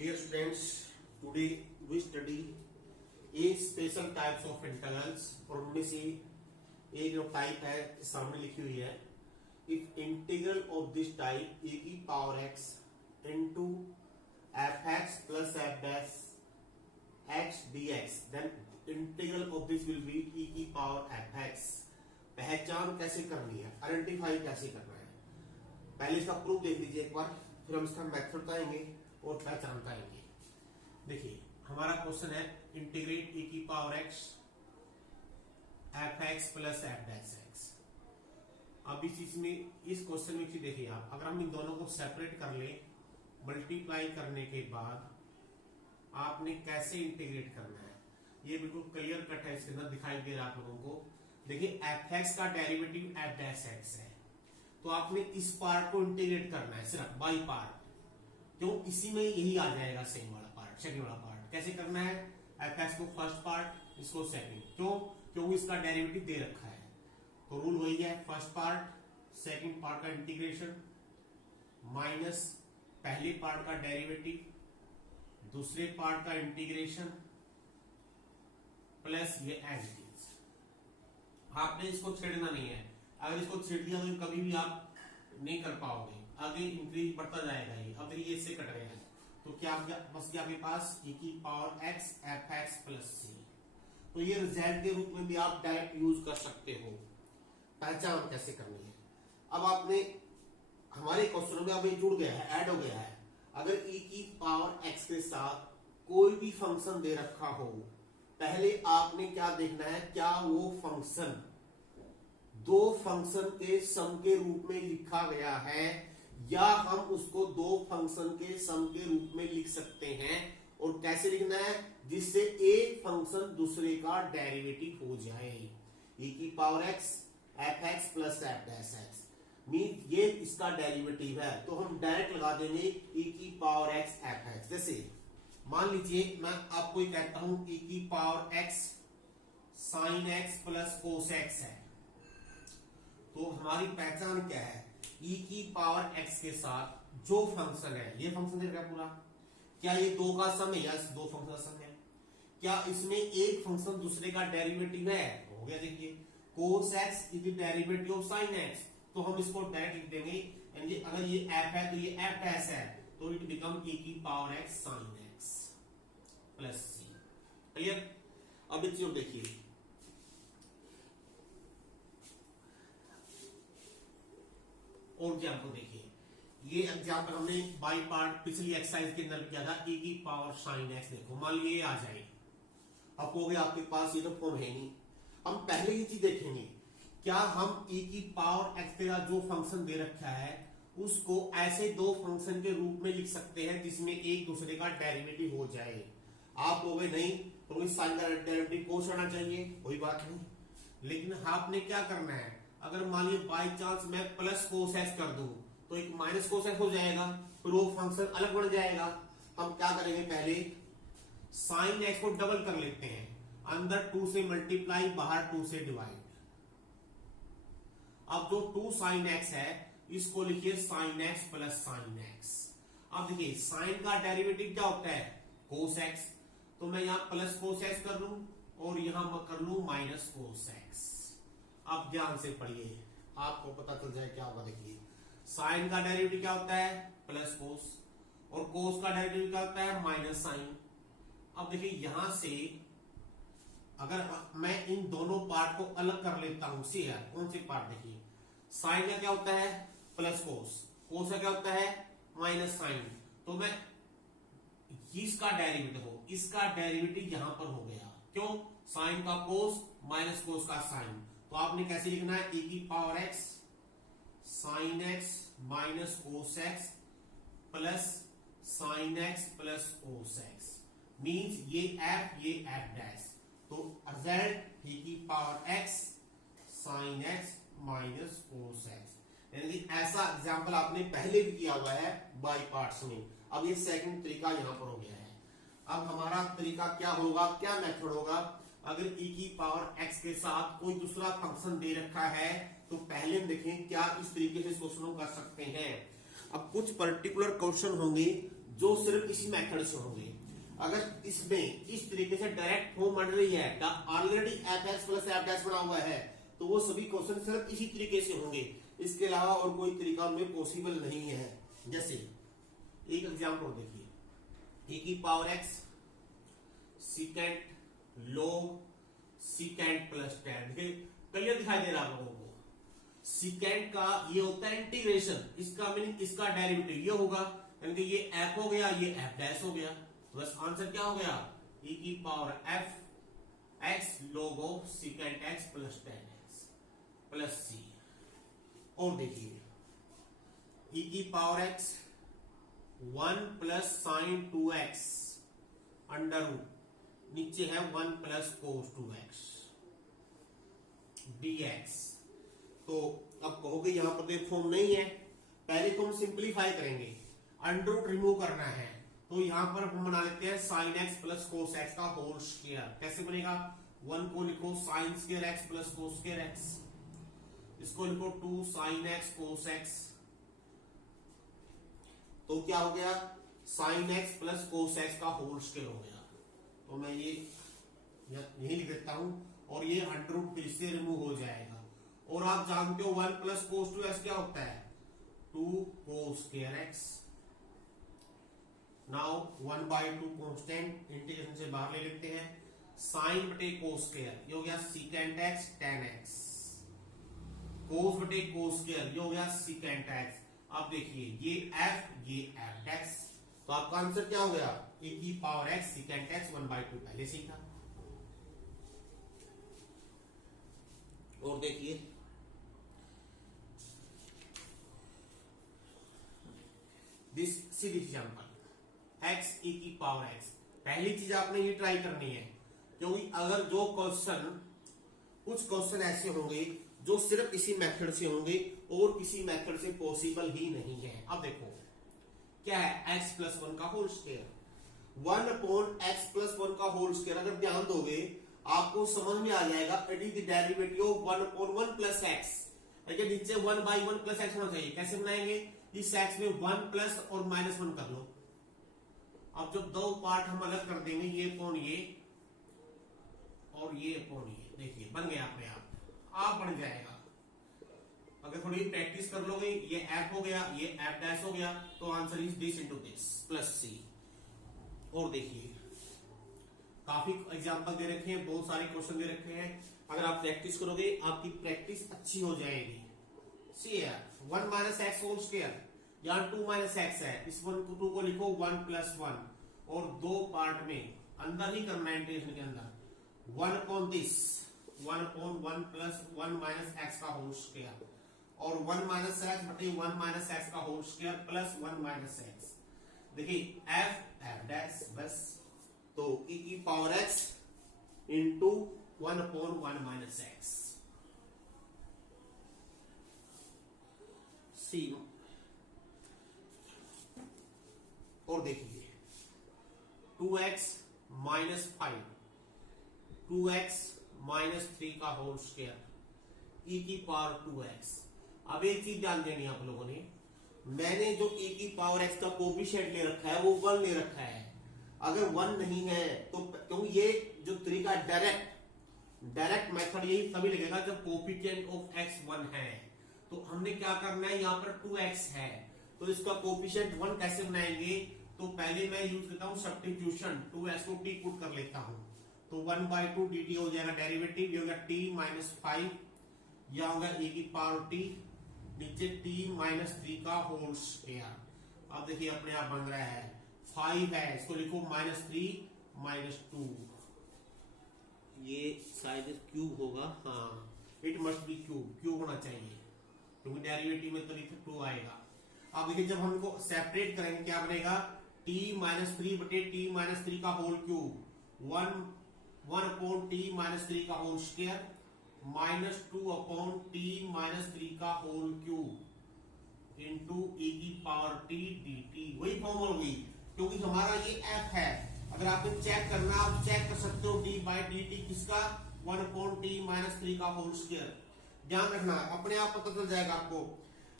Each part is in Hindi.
Dear students, today we study a special types of integrals और उनमें से एक जो टाइप है सामने लिखी हुई है if integral of this type e की power x into fx plus f dash x dx then integral of this will be e की power fx। पहचान कैसे करनी है, आइडेंटिफाई कैसे करना है, पहले इसका प्रूफ देख लीजिए एक बार, फिर हम इसका मेथड बताएंगे और पहचान पाएंगे। देखिए हमारा क्वेश्चन है इंटीग्रेट e की power x fx plus f dash x। अब इस चीज में इस क्वेश्चन में चीज देखिए आप, अगर हम इन दोनों को सेपरेट कर ले मल्टीप्लाई करने के बाद आपने कैसे इंटीग्रेट करना है ये बिल्कुल क्लियर कट है, इसके अंदर दिखाई दे रहा है आप लोगों को। देखिए fx का डेरिवेटिव f डैश x है, तो आपने इस पार्ट को इंटीग्रेट करना है सिर्फ बाई पार्ट, क्यों इसी में यही आ जाएगा सेम वाला पार्ट, सेकंड वाला पार्ट। कैसे करना है, fx को फर्स्ट पार्ट इसको सेकंड, क्यों क्योंकि इसका डेरिवेटिव दे रखा है, तो रूल वही है फर्स्ट पार्ट सेकंड पार्ट का इंटीग्रेशन माइनस पहले पार्ट का डेरिवेटिव दूसरे पार्ट का इंटीग्रेशन प्लस ये एज इट इज। आपने इसको छेड़ना नहीं है, अगर इसको छेड़ दिया तो कभी भी आप नहीं कर पाओगे, आगे इंक्रीज बढ़ता जाएगा ये। अब ये इससे कट गया है तो क्या बस आपके पास e की power x fx plus c, तो ये रिजल्ट के रूप में भी आप डायरेक्ट यूज कर सकते हो। पहचान कैसे करनी है, अब आपने हमारे क्वेश्चनों में अब ये जुड़ गया है, ऐड हो गया है। अगर e की पावर x के साथ कोई भी फंक्शन दे रखा हो, पहले आपने क्या देखना है, क्या वो फंक्शन दो फंक्शन के सम के रूप में लिखा गया है या हम उसको दो फंक्शन के सम के रूप में लिख सकते हैं। और कैसे लिखना है, जिससे एक फंक्शन दूसरे का डेरिवेटिव हो जाए। e की power x fx plus f dash x mean ये इसका डेरिवेटिव है, तो हम डायरेक्ट लगा देंगे e की पावर x fx। जैसे मान लीजिए मैं आपको ये कहता हूं e की power x sine x plus cos x है, तो हमारी पहचान क्या है, e की पावर x के साथ जो फंक्शन है, ये फंक्शन देगा पूरा, क्या ये दो का सम है या दो फंक्शन का सम है, क्या इसमें एक फंक्शन दूसरे का डेरिवेटिव है, हो गया। देखिए cos x is the derivative of sin x, तो हम इसको डायरेक्ट लिख देंगे, यानी अगर ये f है तो ये f डैश है, तो इट बिकम e की power x sin x plus c। Clear. अब एक चीज देखिए, और एग्जाम्पल देखिए, ये एग्जाम्पल हमने बाई पार्ट पिछली एक्सरसाइज के अंदर किया था, e की पावर साइन x। देखो मान लीजिए ये आ जाए, अब हो गया आपके पास ये तो फॉर्म है नहीं, हम पहले ये चीज देखेंगे, क्या हम e की पावर x का जो फंक्शन दे रखा है उसको ऐसे दो फंक्शन के रूप में लिख सकते हैं जिसमें एक दूसरे का डेरिवेटिव हो जाए। आप हो गए नहीं, तो साइन का डेरिवेटिव कोस होना चाहिए, कोई बात नहीं, लेकिन आपने क्या करना है, अगर मान लीजिए बाई चांस मैं प्लस कोस एक्स कर दूं तो एक माइनस कोस एक्स हो जाएगा, फिर वो फंक्शन अलग बढ़ जाएगा। हम क्या करेंगे, पहले साइन एक्स को डबल कर लेते हैं, अंदर 2 से मल्टीप्लाई बाहर 2 से डिवाइड। अब जो 2 साइन एक्स है इसको लिखिए sine x plus sine x. अब देखिए साइन का डेरिवेटिव क्या होता है, कोस एक्स, तो मैं यहां प्लस कोस एक्स कर लूं और यहां मैं कर लूं माइनस कोस एक्स। आप ध्यान से पढ़िए, आपको पता चल जाए क्या होगा। देखिए साइन का डेरिवेटिव क्या होता है, प्लस कोस, और कोस का डेरिवेटिव क्या होता है, माइनस साइन। अब देखिए यहां से अगर मैं इन दोनों पार्ट को अलग कर लेता हूं, सी है कौन सी पार्ट, देखिए साइन का क्या होता है प्लस कोस, कोस का क्या होता है माइनस साइन, तो मैं इसका डेरिवेटिव हो, इसका डेरिवेटिव यहां पर हो गया, क्यों, साइन का कोस माइनस कोस का साइन। तो आपने कैसे लिखना है, e की power x sine x minus cos x plus sine x plus cos x, means ये f डैश, तो रिजल्ट e की power x sine x minus cos x। यानी ऐसा एग्जांपल आपने पहले भी किया हुआ है बाई पार्ट्स में। अब ये सेकंड तरीका यहां पर हो गया है। अब हमारा तरीका क्या होगा, क्या मेथड होगा, अगर e की पावर x के साथ कोई दूसरा फंक्शन दे रखा है तो पहले हम देखें क्या इस तरीके से क्वेश्चन कर सकते हैं। अब कुछ पर्टिकुलर क्वेश्चन होंगे जो सिर्फ इसी मेथड से होंगे। अगर इसमें इस तरीके से डायरेक्ट फॉर्म बन रही है, already F x plus F dash बना हुआ है, तो वो सभी क्वेश्चन सिर्फ इसी तरीके से होंगे, इसके अलावा और कोई तरीका उनमें पॉसिबल नहीं है। जैसे एक एग्जाम्पल देखिए, e की power x secant log secant plus 10, clear दिखाई दे रहा है आप लोगों को। सीकेंट का ये होता है इंटीग्रेशन, इसका मीनिंग इसका डेरिवेटिव ये होगा, यानी कि ये f हो गया, ये f डैश हो गया, बस आंसर क्या हो गया, e की power f x log of secant x plus 10x plus c। और देखिए e की power x 1 plus sine 2x under root, नीचे है 1 प्लस कोस 2x dx। तो अब कहोगे यहां पर तो फॉर्म नहीं है, पहले तो हम सिंप्लीफाई करेंगे, अंडर रूट रिमूव करना है, तो यहां पर हम बना लेते हैं sine x plus cos x का होल स्क्वायर। कैसे बनेगा, 1 को लिखो sine square x plus cos square x, इसको लिखो 2 साइन x कोस x, तो क्या हो गया, sine x plus cos x का होल स्क्वायर हो गया। तो मैं ये यही लिख देता हूं, और ये अंडर रूट फिर से रिमूव हो जाएगा। और आप जानते हो 1 प्लस कोस 2x क्या होता है, 2 कोस square x। Now 1/2 constant, integration से बाहर ले लेते हैं, साइन बटे कोस स्क्वायर ये हो गया सीकेंट x tan x, कोस बटे कोस स्क्वायर ये हो गया सीकेंट x। अब देखिए ये f डैश, तो आपका आंसर क्या हो गया, e की पावर x सीकेंट x 1/2 पहले सीखा। और देखिए this Sidhi example x e की पावर x, पहली चीज आपने ये ट्राई करनी है, क्योंकि अगर जो क्वेश्चन, कुछ क्वेश्चन ऐसे होंगे जो सिर्फ इसी मेथड से होंगे और किसी मेथड से पॉसिबल ही नहीं है। अब देखो क्या है, x प्लस 1 का whole square, 1 upon x plus 1 का होल स्क्वायर, अगर ध्यान दोगे आपको समझ में आ जाएगा, it is the derivative of 1 upon 1 plus x, नीचे 1/1 प्लस x होना चाहिए। कैसे बनाएंगे, इस x में 1 प्लस और माइनस 1 कर लो। अब जब दो पार्ट हम अलग कर देंगे, ये अपॉन ये और ये अपॉन ये, देखिए बन गया अपने आप बन जाएगा। अगर थोड़ी प्रैक्टिस कर लोगे, ये f हो गया, ये f डैश हो गया, तो answer is this into this plus c। और देखिए काफी एग्जांपल दे रखे हैं, बहुत सारे क्वेश्चन दे रखे हैं, अगर आप प्रैक्टिस करोगे आपकी प्रैक्टिस अच्छी हो जाएगी। सी है 1 माइनस एक्स होल स्क्वायर, यहाँ 2 माइनस एक्स है, इस 2 को लिखो 1 प्लस 1, और दो पार्ट में अंदर ही करना है, इंटीग्रेशन के अंदर 1 upon this 1 upon 1 plus 1 minus x का होल स्क्वायर, और 1 माइनस एक्स बटे 1 माइनस एक्स का whole square plus 1 minus x. देखिए f डैश बस, तो e की power x into 1 upon 1 minus x c. और देखिए 2x माइनस 5, 2x माइनस 3 का होल स्क्वायर, e की पावर 2x। अब एक चीज ध्यान देनी है आप लोगों ने, मैंने जो e की पावर x का कोफिशिएंट ले रखा है वो 1 ले रखा है। अगर 1 नहीं है तो, क्योंकि ये जो तरीका डायरेक्ट मेथड यही तभी लगेगा जब कोफिशिएंट ऑफ x 1 है। तो हमने क्या करना है, यहाँ पर 2x है, तो इसका कोफिशिएंट 1 कैसे बनाएंगे, तो पहले मैं यूज करता हूँ सब्स्टिट्यूशन, 2x को t पुट कर लेता हूँ, तो 1/2 dt हो जाएगा डेरिवेटिव, ये होगा t माइनस 5, यह होगा e की पावर t, नीचे t माइनस 3 का होल स्क्वायर। अब देखिए अपने आप बन रहा है 5 है, इसको लिखो माइनस 3 माइनस 2, ये शायद क्यूब होगा, हाँ इट मस्ट बी क्यूब होना चाहिए, क्योंकि डेरिवेटिव में तो 2 आएगा। अब देखिए जब हम इनको सेपरेट करेंगे क्या बनेगा, t माइनस 3 बटे t माइनस 3 का whole cube, 1 upon t minus 3 का whole square minus 2 upon t minus 3 का होल क्यूब इंटू e की पावर t dt। वही फॉर्मूला होगी, क्योंकि हमारा ये f है, अगर आपने चेक करना आप चेक कर सकते हो d बाई dt किसका, 1 अपॉन t माइनस 3 का होल स्क्वायर। ध्यान रखना अपने आप पता चल जाएगा आपको।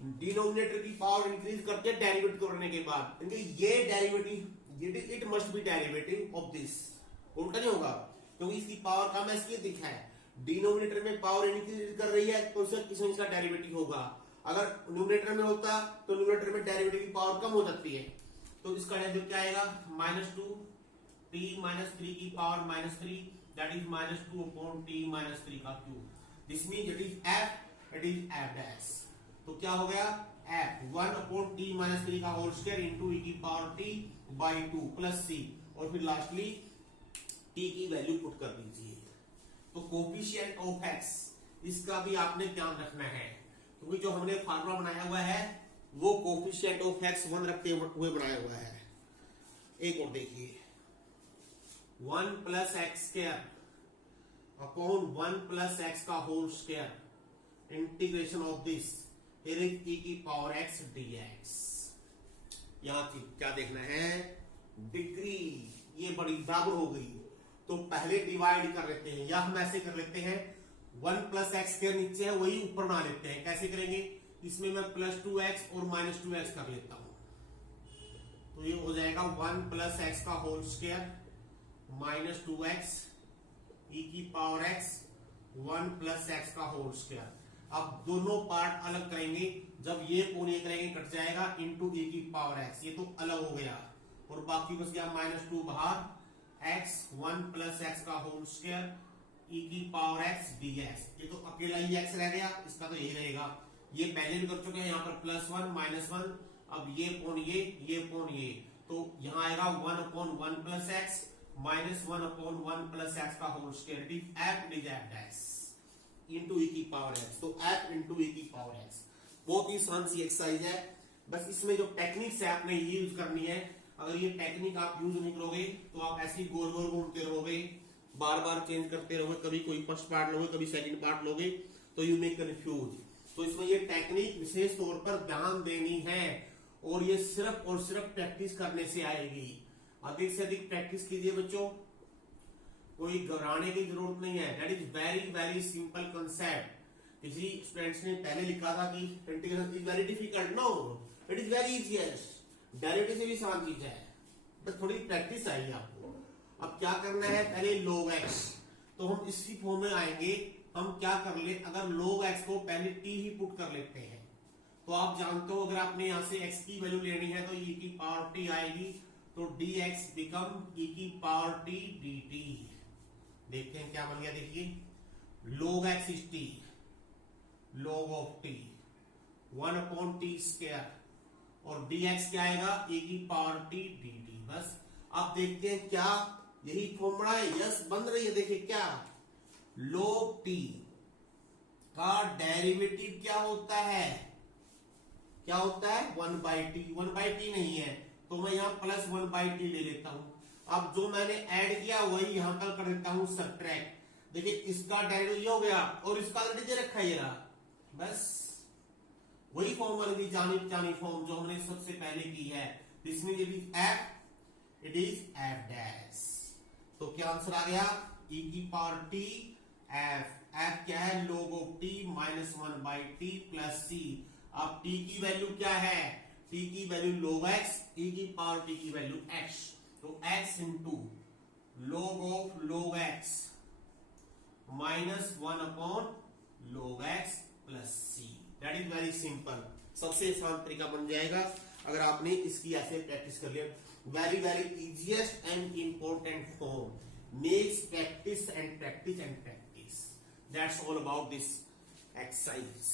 डिनोमिनेटर की पावर इंक्रीज करते हैं डेरिवेटिव करने के बाद, ये derivative it must be derivative of this, उल्टा नहीं होगा क्योंकि इसकी पावर कम है इसलिए दिखा है। डिनोमिनेटर में पावर इंक्रीज कर रही है तो इसका डेरिवेटिव होगा। अगर न्यूमरेटर में होता तो न्यूमरेटर में डेरिवेटिव की पावर कम हो जाती है, तो इसका डेरिवेटिव क्या आएगा -2 t - 3 की power -3, that is -2 upon t - 3 का cube. This means it is f, it is f dash. तो क्या हो गया f 1 अपॉन t - 3 का होल स्क्वायर इनटू e की power t by 2 plus c, और फिर लास्टली t की वैल्यू पुट कर दीजिए। तो कोफिशिएंट ऑफ x इसका भी आपने ध्यान रखना है, क्योंकि जो हमने फार्मूला बनाया हुआ है वो कोफिशिएंट ऑफ x 1 रखते हुए बनाया हुआ है। एक और देखिए 1 plus x square upon 1 plus x का whole square integration of this फिर e की पावर x dx। यहां क्या देखना है डिग्री, ये बड़ी बराबर हो गई तो पहले डिवाइड कर लेते हैं, या हम ऐसे कर लेते हैं 1 प्लस एक्स स्क्वायर नीचे है वही ऊपर बना लेते हैं। कैसे करेंगे, इसमें मैं +2x और -2x कर लेता हूं, तो ये हो जाएगा 1 प्लस एक्स का होल स्क्वायर -2x e की पावर x 1 प्लस एक्स का होल स्क्वायर। अब दोनों पार्ट अलग करेंगे, जब ये कोण ये करेंगे कट जाएगा इनटू e की पावर x, ये तो अलग हो गया और बाकी बच गया -2 बाहर x 1 प्लस एक्स का होल स्क्वायर e की पावर x dx। ये तो अकेला ही x रह गया, इसका तो यही रहेगा। ये पहले भी कर चुके हैं, यहाँ पर +1 -1, अब ये कोण ये, तो यहाँ आएगा 1 upon 1 plus x -1 upon 1 plus x का whole square, it is f dash into e की पावर x। तो f इनटू e की पावर x बहुत ही आसान सी एक्सरसाइज है। बस इसमें जो टेक्निक्स है आपने ये यूज करनी है। अगर ये टेक्निक आप यूज नहीं करोगे तो आप ऐसे ही गोल गोल घूमते रहोगे, बार बार चेंज करते रहोगे, कभी कोई फर्स्ट पार्ट लोगे कभी सेकंड पार्ट लोगे, तो यू मे कंफ्यूज। तो इसमें ये टेक्निक विशेष तौर पर ध्यान देनी है और ये सिर्फ और सिर्फ प्रैक्टिस करने से आएगी। अधिक से अधिक प्रैक्टिस कीजिए बच्चों, कोई घबराने की जरूरत नहीं है। That is very very simple concept. किसी स्टूडेंट्स ने पहले लिखा था कि integration is very difficult, no it is very easiest, derivative से भी आसान चीज है, बस थोड़ी प्रैक्टिस चाहिए आपको। अब क्या करना है, पहले log x, तो हम इसी फॉर्म में आएंगे। हम क्या कर ले, अगर log x को पहले t ही पुट कर लेते हैं, तो आप जानते हो अगर आपने यहां से x की वैल्यू लेनी है तो e की पावर t आएगी, तो dx बिकम e की पावर t dt। देखते हैं क्या बन गया, देखिए log x is t, log of t 1 upon t square, और dx क्या आएगा e की पावर t dt। बस आप देखते हैं क्या यही फॉर्मूला है, यस बन रही है। देखिए क्या log t का डेरिवेटिव क्या होता है, 1/t। 1/t नहीं है तो मैं यहाँ +1/t ले लेता हूं। अब जो मैंने ऐड किया वही यहां पर कर देता हूं सब्ट्रैक्ट। देखिए इसका डेरिवेटिव ये हो गया और इसका दे रखा है, बस वही फॉर्म बन गई, जानी पहचानी फॉर्म जो हमने सबसे पहले की है। इसमें इट इज f डैश। तो क्या आंसर आ गया, e की पावर t f क्या है, log of t -1/t plus c। अब t की वैल्यू क्या है, t की वैल्यू log x, e की पावर t की वैल्यू x, तो x into log of log x -1 upon log x plus c। That is very simple, सबसे आसान तरीका बन जाएगा अगर आपने इसकी ऐसे प्रैक्टिस कर लिया। Very very easiest and important form makes practice and practice and practice. That's all about this exercise.